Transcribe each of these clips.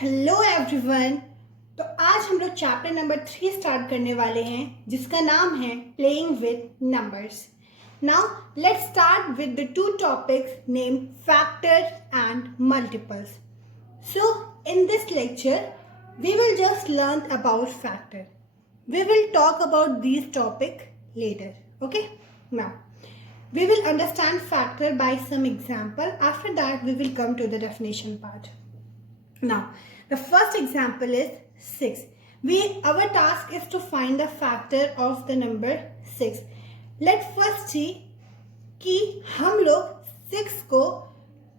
Hello everyone. तो आज हम लोग चैप्टर नंबर 3 स्टार्ट करने वाले हैं जिसका नाम है playing with numbers. Now let's start with the two topics named factor and multiples. So in this lecture we will just learn about factor. We will talk about these topic later. Okay, now we will understand factor by some example. After that we will come to the definition part. Now, the first example is 6. Our task is to find the factor of the number 6. Let's first see कि हम लोग 6 को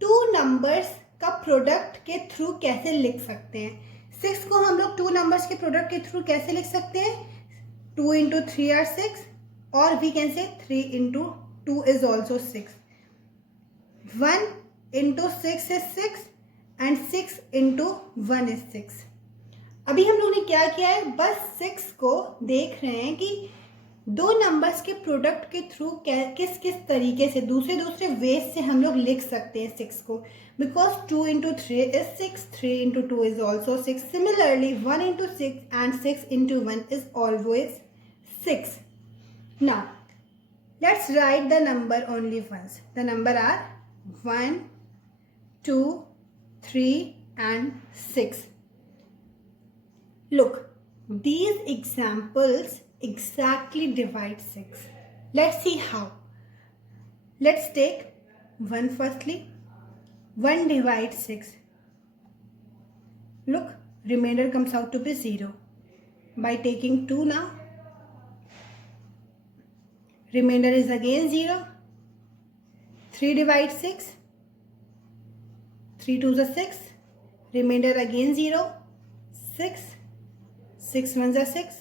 2 numbers का product के through कैसे लिख सकते हैं. 6 को हम लोग 2 numbers के प्रोडक्ट के थ्रू कैसे लिख सकते हैं. 2 into 3 are 6 or we can say 3 into 2 is also 6. 1 into 6 is 6 and 6 into 1 is 6. अभी हम लोगों ने क्या किया है, बस 6 को देख रहे हैं कि दो नंबर्स के प्रोडक्ट के थ्रू किस किस तरीके से दूसरे वेज से हम लोग लिख सकते हैं 6 को. Because 2 into 3 is 6, 3 into 2 is also 6. Similarly 1 into 6 and 6 into 1 is always 6. Now let's write the number only once. The number are 1, 2, 3 and 6. Look, these examples exactly divide 6. Let's see how. Let's take 1 firstly. 1 divides 6. Look, remainder comes out to be 0. By taking 2 now, remainder is again 0. 3 divides 6. 3 2s are 6. Remainder again 0. 6. 6 1s are 6.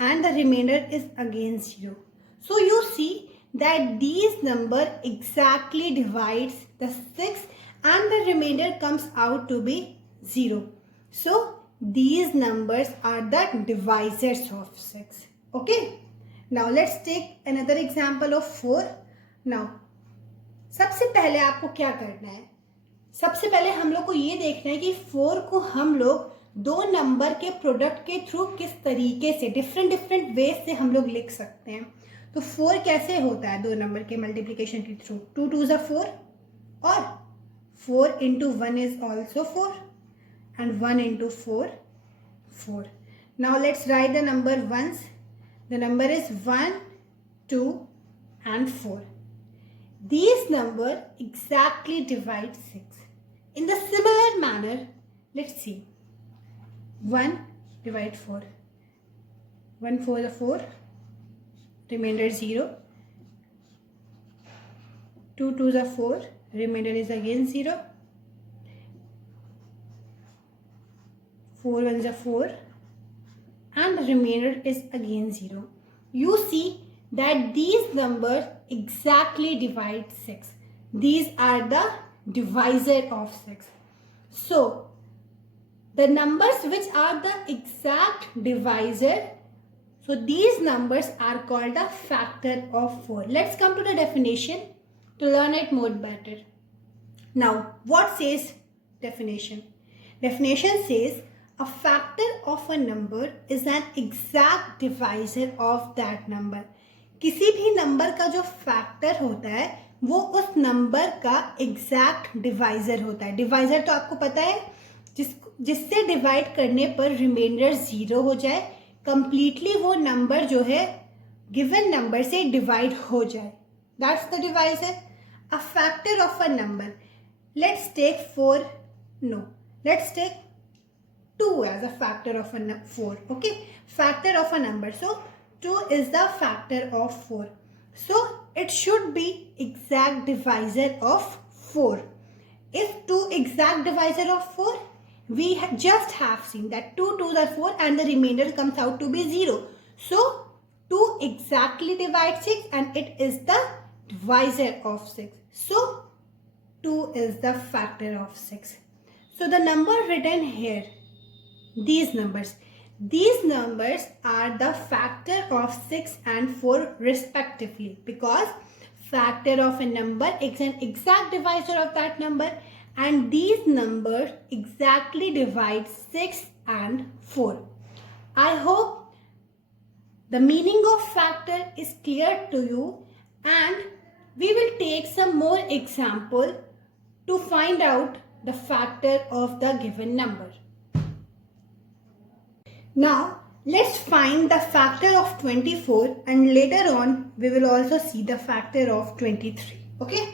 And the remainder is again 0. So you see that these number exactly divides the 6 and the remainder comes out to be 0. So these numbers are the divisors of 6. Okay. Now let's take another example of 4. Now सबसे पहले आपको क्या करना है, सबसे पहले हम लोग को ये देखना है कि 4 को हम लोग दो नंबर के प्रोडक्ट के थ्रू किस तरीके से डिफरेंट वेज से हम लोग लिख सकते हैं. तो 4 कैसे होता है दो नंबर के मल्टीप्लिकेशन के थ्रू. 2 2s are 4 और 4 into 1 is also 4 and 1 into 4 4. Now let's write the number ones. The number is 1, 2 and 4. These number exactly divide 6. In the similar manner, let's see. 1 divide 4. 1 4 is 4. Remainder 0. 2 2s are 4. Remainder is again 0. 4 1s are 4. And the remainder is again 0. You see that these numbers exactly divide 6. These are the divisor of 6. So the numbers which are the exact divisor, so these numbers are called the factor of 4. Let's come to the definition to learn it more better. Now what says definition? Definition says a factor of a number is an exact divisor of that number. किसी भी number का जो factor होता है वो उस number का exact divisor होता है. डिवाइजर तो आपको पता है जिससे डिवाइड करने पर रिमाइंडर 0 हो जाए, कंप्लीटली वो नंबर जो है गिवन नंबर से डिवाइड हो जाए. That's the divisor. A factor of a number. Let's take 4. No, let's take 2 as a factor of a 4. Okay, factor of a number. So 2 is the factor of 4. So it should be exact divisor of 4. If 2 exact divisor of 4, we just have seen that 2 2s are 4 and the remainder comes out to be 0. So 2 exactly divides 6 and it is the divisor of 6. So 2 is the factor of 6. So the number written here, these numbers are the factor of 6 and 4 respectively, because factor of a number is an exact divisor of that number and these numbers exactly divide 6 and 4. I hope the meaning of factor is clear to you, and we will take some more example to find out the factor of the given number. Now let's find the factor of 24, and later on we will also see the factor of 23. Okay?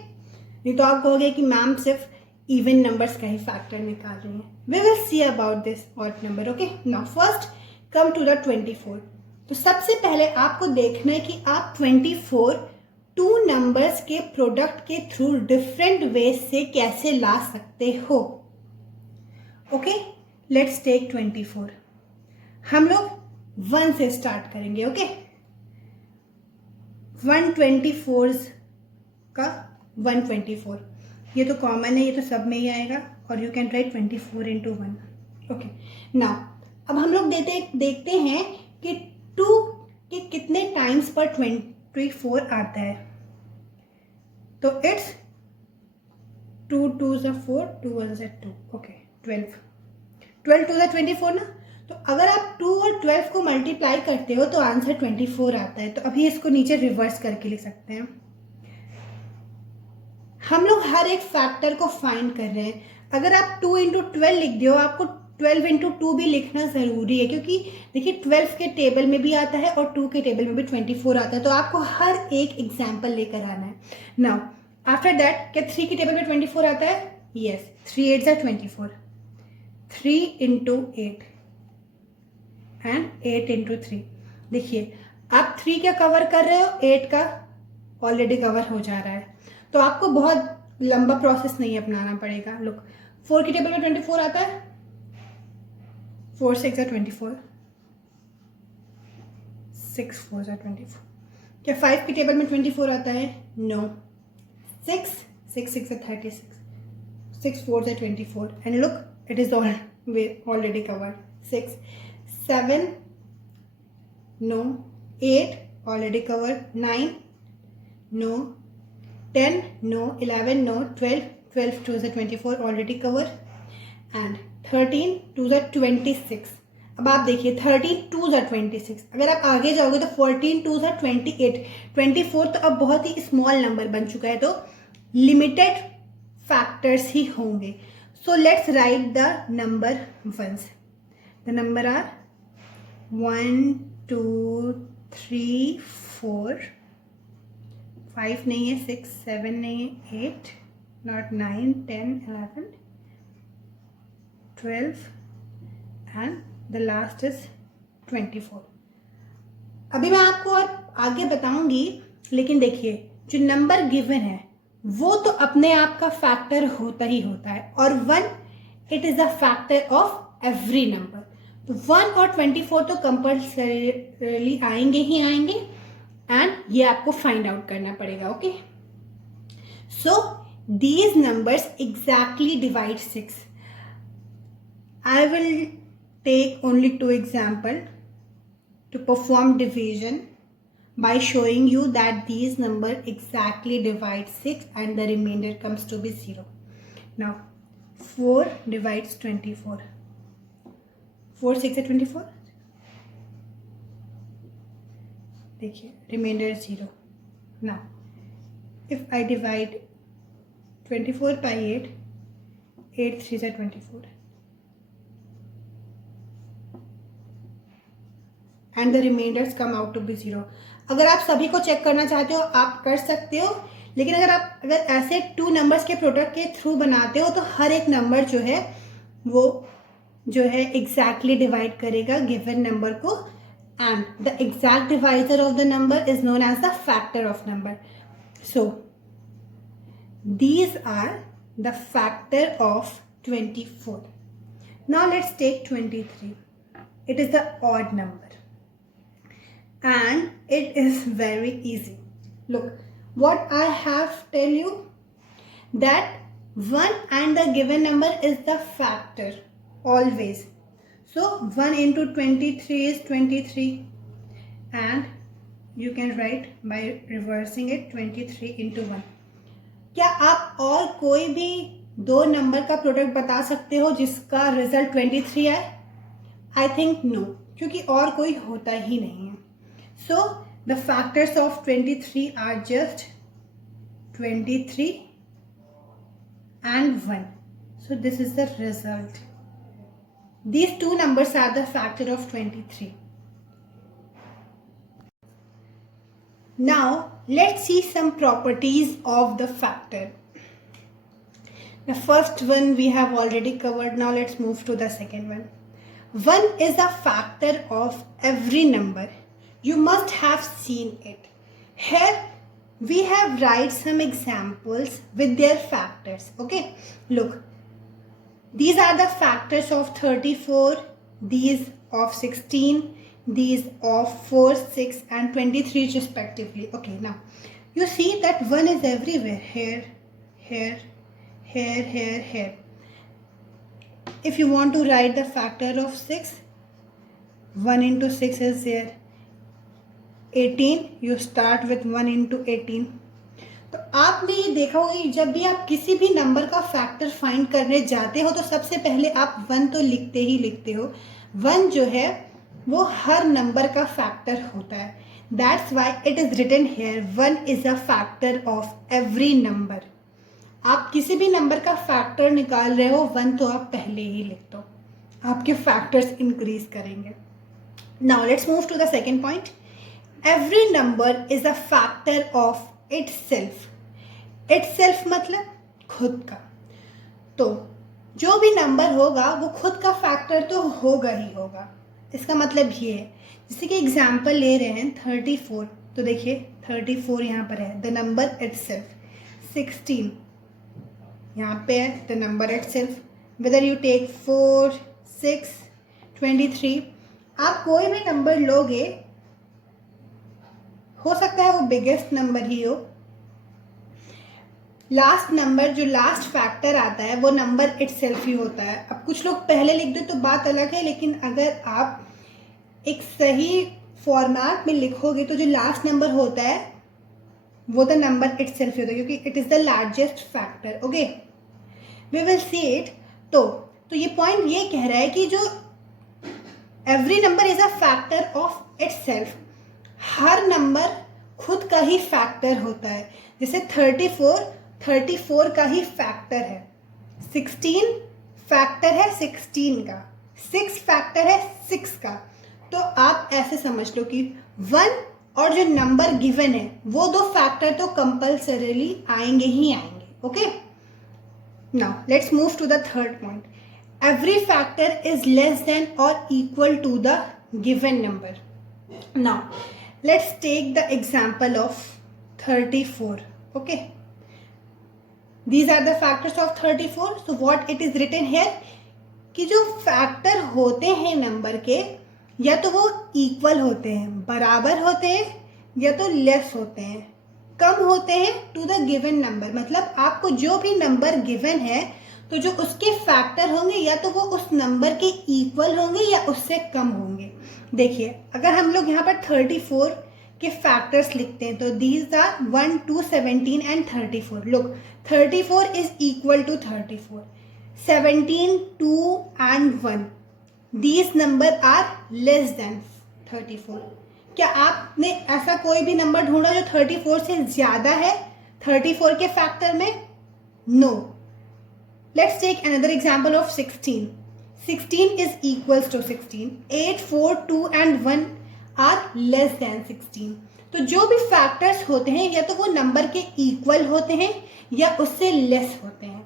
नहीं तो आप कहोगे कि ma'am सिर्फ even numbers का ही factor निकाल रही हैं. We will see about this odd number. Okay? Now first come to the 24. तो सबसे पहले आपको देखना है कि आप 24 टू नंबर्स के प्रोडक्ट के थ्रू डिफरेंट वेज से कैसे ला सकते हो. Okay, let's take 24. हम लोग 1 से स्टार्ट करेंगे. ओके, 124 का 124, ये तो कॉमन है, ये तो सब में ही आएगा, और you can write 24 into 1. Okay, now अब हम लोग देखते हैं कि 2 के कितने टाइम्स पर 24 आता है. तो it's 2 2s are 4, 2 1s are 2. Okay, 12 2s are 24 ना. तो अगर आप 2 और 12 को मल्टीप्लाई करते हो तो आंसर 24 आता है. तो अभी इसको नीचे रिवर्स करके लिख सकते हैं. हम लोग हर एक फैक्टर को फाइंड कर रहे हैं. अगर आप 2 into 12 लिख दो, आपको 12 into 2 भी लिखना ज़रूरी है, क्योंकि देखिए 12 के टेबल में भी आता है और 2 के टेबल में भी 24 आता है. तो आपको हर एक एग्जाम्पल लेकर आना है. नाउ आफ्टर दैट, क्या 3 के टेबल में 24 आता है? Yes. 3 8s are 24. 3 into 8 and 8 into 3. देखिए आप 3 का कवर कर रहे हो, 8 का ऑलरेडी कवर हो जा रहा है. तो आपको बहुत लंबा प्रोसेस नहीं अपनाना पड़ेगा. लुक, 4 की टेबल में 24 आता है. 4 6s are 24. 6 4s are 24. क्या 5 की टेबल में 24 आता है? No. 6 6 6 are 36. 6 4s are 24. And look, it is already covered. 6 7, no. 8 already covered. 9, no. 10, no. 11, no. 12 2s are 24, already covered. And 13 2s are 26. अब आप देखिए 13 2s are 26. अगर आप आगे जाओगे तो 14 2s are 28. 24 तो अब बहुत ही स्मॉल नंबर बन चुका है, तो लिमिटेड फैक्टर्स ही होंगे. So let's write the number once. The number are 1 2 3 4. 5 नहीं है, 6 7 नहीं है, 8 not 9 10 11 12 and the last is 24. अभी मैं आपको और आगे बताऊंगी, लेकिन देखिए जो नंबर गिवन है वो तो अपने आप का फैक्टर होता ही होता है, और 1 it is a factor of every number. तो 1 और 24 तो कंपल्सरी आएंगे ही आएंगे, एंड ये आपको फाइंड आउट करना पड़ेगा. Okay, so these numbers exactly divide 6. I will take only 2 examples to perform division by showing you that these numbers exactly divide 6 and the remainder comes to be 0. Now 4 divides 24. 4 6 है 24. देखिए remainder is 0. Now if I divide 24 by 8, 8 3s are 24. And the remainders come out to be 0. अगर आप सभी को check करना चाहते हो आप कर सकते हो, लेकिन अगर ऐसे 2 नंबर्स के प्रोडक्ट के थ्रू बनाते हो तो हर एक नंबर जो है वो जो है एग्जैक्टली डिवाइड करेगा गिवन नंबर को, and the exact divisor of the number is known as the factor of number. So these are the factor of 24. Now let's take 23. It is the odd number and it is very easy. Look, what I have tell you, that 1 and the given number is the factor always. So 1 into 23 is 23, and you can write by reversing it 23 into 1. क्या आप और कोई भी दो number का product बता सकते हो जिसका रिजल्ट 23 आए? आई थिंक नो, क्योंकि और कोई होता ही नहीं है. So the factors of 23 are just 23 and 1. So this is the result. These two numbers are the factor of 23. Now let's see some properties of the factor. The first one we have already covered. Now let's move to the second one. 1 is a factor of every number. You must have seen it. Here we have write some examples with their factors. Okay, look, these are the factors of 34, these of 16, these of 4, 6 and 23 respectively. Okay, now you see that 1 is everywhere, here, here, here, here, here. If you want to write the factor of 6, 1 into 6 is there. 18, you start with 1 into 18. तो आपने ये देखा होगा कि जब भी आप किसी भी नंबर का फैक्टर फाइंड करने जाते हो तो सबसे पहले आप 1 तो लिखते ही लिखते हो. 1 जो है वो हर नंबर का फैक्टर होता है. That's why it is written here 1 is a factor of every number. आप किसी भी नंबर का फैक्टर निकाल रहे हो 1 तो आप पहले ही लिख दो, आपके फैक्टर्स इंक्रीज करेंगे. Now let's move to the second point. Every number is a factor of itself. Itself मतलब खुद का. तो जो भी नंबर होगा वो खुद का फैक्टर तो होगा ही होगा. इसका मतलब ये है, जैसे कि एग्जाम्पल ले रहे हैं 34, तो देखिए 34 यहाँ पर है, द नंबर itself. 16 यहाँ पे है, the number itself. Whether you take 4, 6, 23, आप कोई भी नंबर लोगे, हो सकता है वो बिगेस्ट नंबर ही हो, लास्ट नंबर जो लास्ट फैक्टर आता है वो नंबर इटसेल्फ ही होता है. अब कुछ लोग पहले लिख दो तो बात अलग है, लेकिन अगर आप एक सही फॉर्मेट में लिखोगे तो जो लास्ट नंबर होता है वो द नंबर इटसेल्फ होता है, क्योंकि it is the largest factor. Okay, we will see it. तो ये पॉइंट ये कह रहा है कि जो every number is a factor of itself. हर नंबर खुद का ही फैक्टर होता है. जैसे 34 का ही फैक्टर है, 16 फैक्टर है 16 का, 6 फैक्टर है 6 का. तो आप ऐसे समझ लो कि 1 और जो नंबर गिवन है वो दो फैक्टर तो कंपल्सरीली आएंगे ही आएंगे. Okay, now let's move to the third point. Every factor is less than और equal to the given number. Now let's take the example of 34. Okay, these are the factors of 34. So what it is written here कि जो factor होते हैं number के, या तो वो equal होते हैं, बराबर होते हैं, या तो लेस होते हैं, कम होते हैं टू द गिवन नंबर. मतलब आपको जो भी नंबर गिवन है तो जो उसके फैक्टर होंगे या तो वो उस नंबर के इक्वल होंगे या उससे कम होंगे. देखिए, अगर हम लोग यहाँ पर 34 के फैक्टर्स लिखते हैं तो these are 1, 2, 17 and 34. Look, 34 is equal to 34, 17, 2 and 1. These number are less than 34. क्या आपने ऐसा कोई भी नंबर ढूंढा जो 34 से ज्यादा है 34 के फैक्टर में? No. Let's take another example of 16. 16 is equals to 16. 8, 4, 2 and 1 are less than 16. तो जो भी फैक्टर्स होते हैं या तो वो नंबर के इक्वल होते हैं या उससे लेस होते हैं.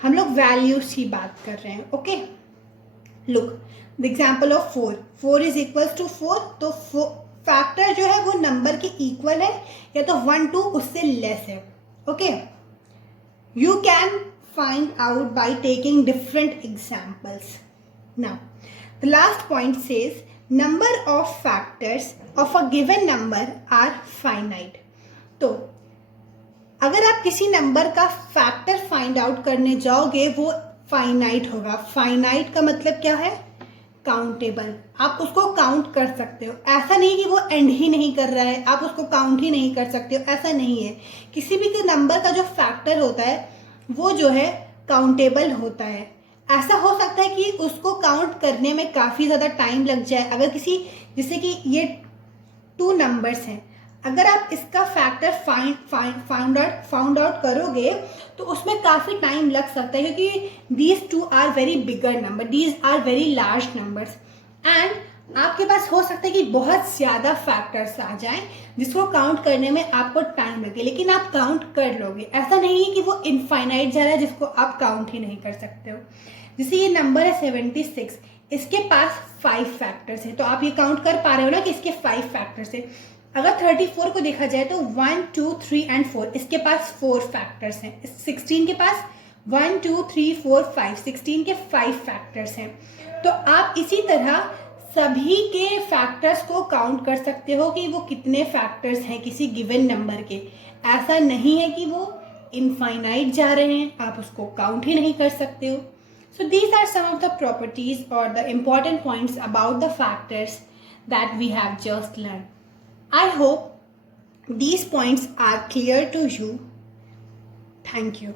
हम लोग वैल्यूज की बात कर रहे हैं. Okay, look, the example of 4. 4 is equals to 4. तो फैक्टर जो है वो नंबर के इक्वल है या तो 1, 2 उससे लेस है. Okay, you can find out by taking different examples. Now, the last point says number of factors of a given number are finite. तो अगर आप किसी नंबर का फैक्टर फाइंड आउट करने जाओगे वो फाइनाइट होगा. फाइनाइट का मतलब क्या है? काउंटेबल. आप उसको काउंट कर सकते हो. ऐसा नहीं कि वो एंड ही नहीं कर रहा है, आप उसको काउंट ही नहीं कर सकते हो, ऐसा नहीं है. किसी भी नंबर का जो फैक्टर होता है वो जो है काउंटेबल होता है। ऐसा हो सकता है कि उसको काउंट करने में काफ़ी ज़्यादा टाइम लग जाए। अगर किसी, जैसे कि ये 2 नंबर्स हैं, अगर आप इसका फैक्टर फाउंड आउट करोगे तो उसमें काफ़ी टाइम लग सकता है, क्योंकि these 2 are very bigger number, these are very large numbers, and आपके पास हो सकता है कि बहुत ज़्यादा फैक्टर्स आ जाएं जिसको काउंट करने में आपको टाइम लगे, लेकिन आप काउंट कर लोगे। ऐसा नहीं है कि वो इनफाइनाइट जा रहा है जिसको आप काउंट ही नहीं कर सकते हो। जैसे ये नंबर है 76, इसके पास 5 फैक्टर्स हैं, तो आप ये काउंट कर पा रहे हो ना कि इसके 5 फैक्टर्स हैं। अगर 34 को देखा जाए तो 1, 2, 3 एंड 4, इसके पास 4 फैक्टर्स हैं। 16 के पास 1, 2, 3, 4, 5, 16 के 5 फैक्टर्स हैं। तो आप इसी तरह सभी के फैक्टर्स को काउंट कर सकते हो कि वो कितने फैक्टर्स हैं किसी गिवन नंबर के। ऐसा नहीं है कि वो इनफाइनाइट जा रहे हैं, आप उसको काउंट ही नहीं कर सकते हो। So these are some of the properties or the important points about the factors that we have just learned. I hope these points are clear to you. Thank you.